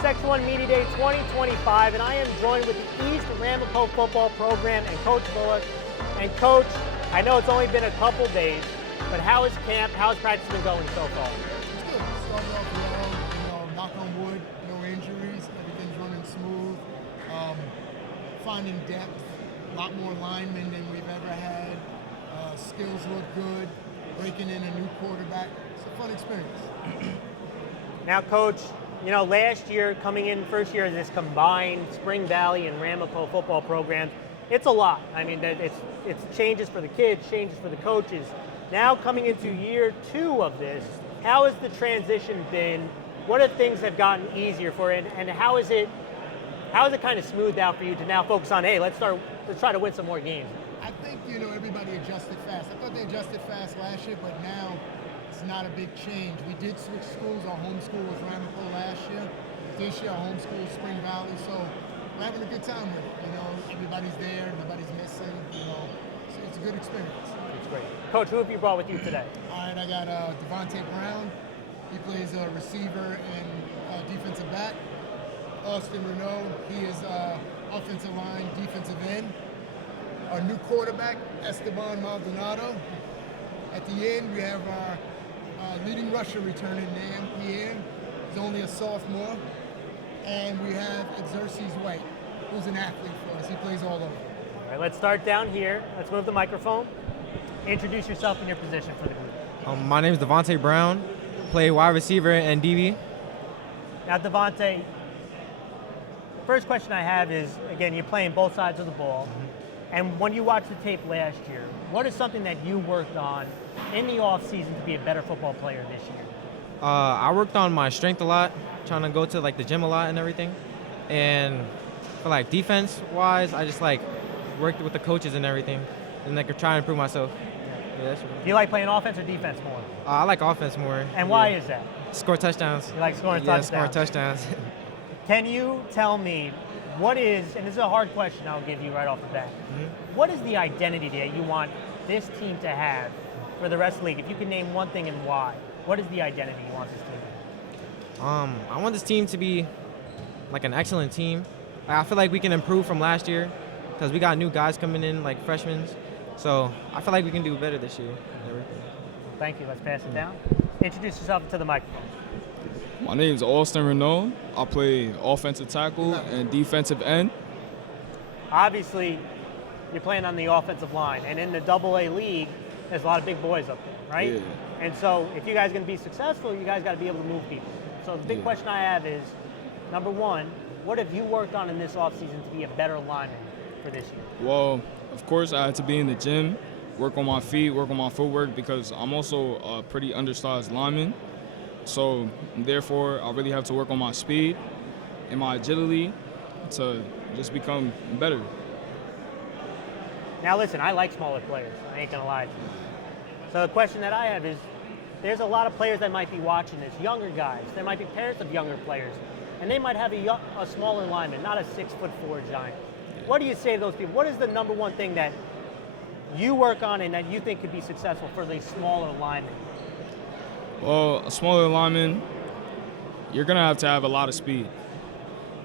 Section 1 Media Day 2025, and I am joined with the East Ramapo football program and Coach Bulluck. And Coach, I know it's only been a couple days, but how is camp, how has practice been going so far? It's good. Started off well, knock on wood, no injuries, everything's running smooth. Finding depth, a lot more linemen than we've ever had. Skills look good, breaking in a new quarterback. It's a fun experience. Now, Coach, you know, last year, coming in first year as this combined Spring Valley and Ramapo football programs, it's a lot. I mean, it's changes for the kids, changes for the coaches. Now coming into year 2 of this, how has the transition been? What are things that have gotten easier for it, and how is it kind of smoothed out for you to now focus on, hey, let's try to win some more games? I think, everybody adjusted fast. I thought they adjusted fast last year, but now it's not a big change. We did switch schools. Our home school was Ramapo last year. This year, our home school is Spring Valley. So we're having a good time with it. Everybody's there, nobody's missing. So it's a good experience. It's great. Coach, who have you brought with you today? All right, I got Devontae Brown. He plays a receiver and defensive back. Austin Renault, he is offensive line, defensive end. Our new quarterback, Esteban Maldonado. At the end, we have our leading rusher returning, Nam Pierre. He's only a sophomore. And we have Xerxes White, who's an athlete for us. He plays all over. All right, let's start down here. Let's move the microphone. Introduce yourself and your position for the group. My name is Devontae Brown. Play wide receiver and DB. Now, Devontae, first question I have is, again, you're playing both sides of the ball. And when you watched the tape last year, what is something that you worked on in the offseason to be a better football player this year? I worked on my strength a lot, trying to go to the gym a lot and everything. And for defense-wise, I just worked with the coaches and everything, and try and improve myself. Yeah, that's what Do you like playing offense or defense more? I like offense more. And why is that? Score touchdowns. You like scoring Yeah, touchdowns? score touchdowns. Can you tell me what is, and this is a hard question I'll give you right off the bat, what is the identity that you want this team to have for the rest of the league? If you can name one thing and why, what is the identity you want this team to have? I want this team to be an excellent team. I feel like we can improve from last year because we got new guys coming in, freshmen. So I feel like we can do better this year. Thank you. Let's pass it down. Introduce yourself to the microphone. My name is Austin Renault. I play offensive tackle and defensive end. Obviously, you're playing on the offensive line, and in the AA league, there's a lot of big boys up there, right? Yeah. And so if you guys are going to be successful, you guys got to be able to move people. So the big question I have is, number one, what have you worked on in this offseason to be a better lineman for this year? Well, of course, I had to be in the gym, work on my feet, work on my footwork, because I'm also a pretty undersized lineman. So, therefore, I really have to work on my speed and my agility to just become better. Now listen, I like smaller players. I ain't going to lie to you. So the question that I have is, there's a lot of players that might be watching this, younger guys. There might be parents of younger players, and they might have a smaller lineman, not a 6'4" giant. What do you say to those people? What is the number one thing that you work on and that you think could be successful for the smaller lineman? Well, a smaller lineman, you're going to have a lot of speed.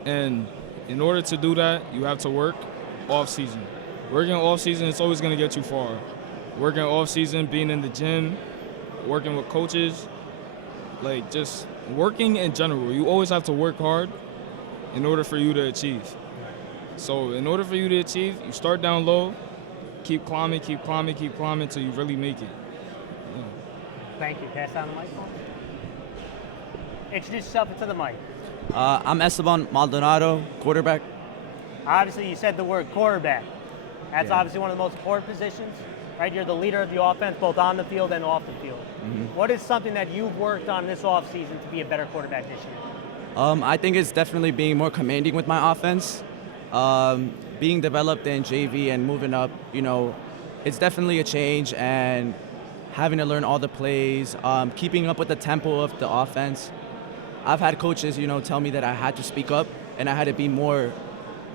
And in order to do that, you have to work off-season. Working off-season, it's always going to get you far. Working off-season, being in the gym, working with coaches, just working in general. You always have to work hard in order for you to achieve. So in order for you to achieve, you start down low, keep climbing until you really make it. Yeah. Thank you. Pass down the microphone. Introduce yourself into the mic. I'm Esteban Maldonado, quarterback. Obviously, you said the word quarterback. That's obviously one of the most important positions, right? You're the leader of the offense, both on the field and off the field. What is something that you've worked on this offseason to be a better quarterback this year? I think it's definitely being more commanding with my offense. Being developed in JV and moving up, it's definitely a change, and having to learn all the plays, keeping up with the tempo of the offense. I've had coaches, tell me that I had to speak up and I had to be more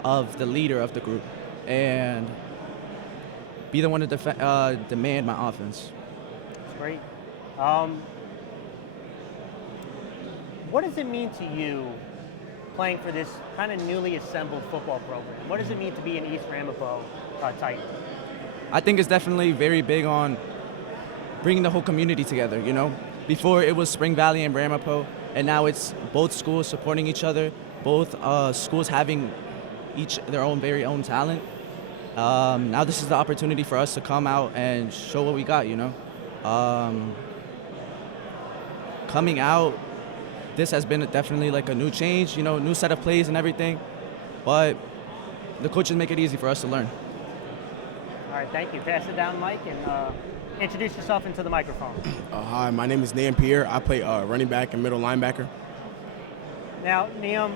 of the leader of the group and be the one to demand my offense. That's great. What does it mean to you playing for this kind of newly assembled football program? What does it mean to be an East Ramapo Titan? I think it's definitely very big on bringing the whole community together, you know? Before it was Spring Valley and Ramapo, and now it's both schools supporting each other, both schools having each their own very own talent. Now this is the opportunity for us to come out and show what we got, you know? Coming out, this has been definitely like a new change, you know, new set of plays and everything, but the coaches make it easy for us to learn. All right, thank you. Pass it down, Mike, and introduce yourself into the microphone. Hi, my name is Niam Pierre. I play running back and middle linebacker. Now, Niam,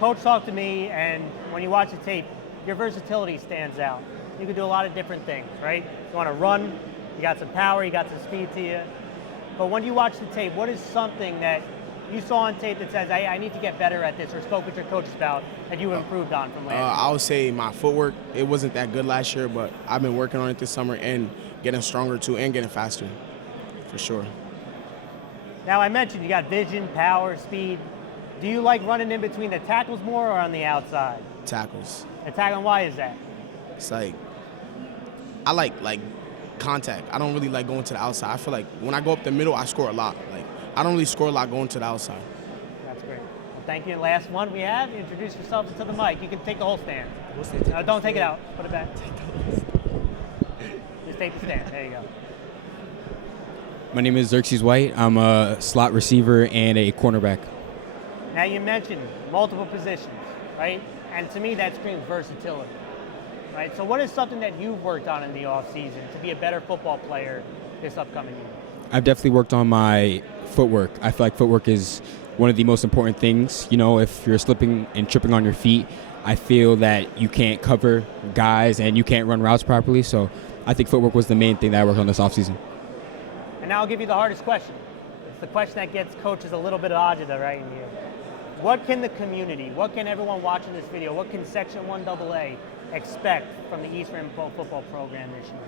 Coach talked to me, and when you watch the tape, your versatility stands out. You can do a lot of different things, right? You want to run, you got some power, you got some speed to you. But when you watch the tape, what is something that you saw on tape that says, I need to get better at this, or spoke with your coaches about, that you improved on from last year? I would say my footwork, it wasn't that good last year, but I've been working on it this summer and getting stronger too and getting faster, for sure. Now, I mentioned you got vision, power, speed. Do you like running in between the tackles more or on the outside? Tackles. The tackle, why is that? It's like, I like contact. I don't really like going to the outside. I feel like when I go up the middle, I score a lot. Like, I don't really score a lot going to the outside. That's great. Well, thank you. And last one we have, introduce yourself to the mic. You can take the whole stand. Don't take it out. Put it back. Just take the stand. There you go. My name is Xerxes White. I'm a slot receiver and a cornerback. Now, you mentioned multiple positions, right? And to me, that screams versatility, right? So what is something that you've worked on in the offseason to be a better football player this upcoming year? I've definitely worked on my footwork. I feel like footwork is one of the most important things. You know, if you're slipping and tripping on your feet, I feel that you can't cover guys and you can't run routes properly. So I think footwork was the main thing that I worked on this offseason. And now I'll give you the hardest question. It's the question that gets coaches a little bit agita right in here. What can the community, what can everyone watching this video, what can Section 1AA expect from the East Ramapo football program this year?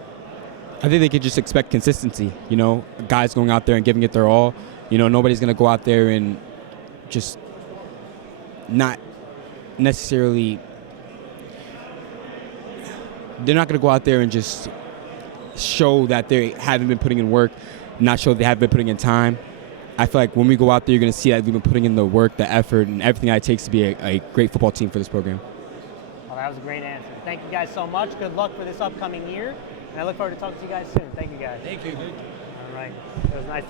I think they could just expect consistency. You know, guys going out there and giving it their all. You know, nobody's going to go out there and just not necessarily, they're not going to go out there and just show that they haven't been putting in work, not show they have been putting in time. I feel like when we go out there, you're going to see that we've been putting in the work, the effort, and everything that it takes to be a great football team for this program. Well, that was a great answer. Thank you guys so much. Good luck for this upcoming year. And I look forward to talking to you guys soon. Thank you guys. Thank you. All right. It was nice.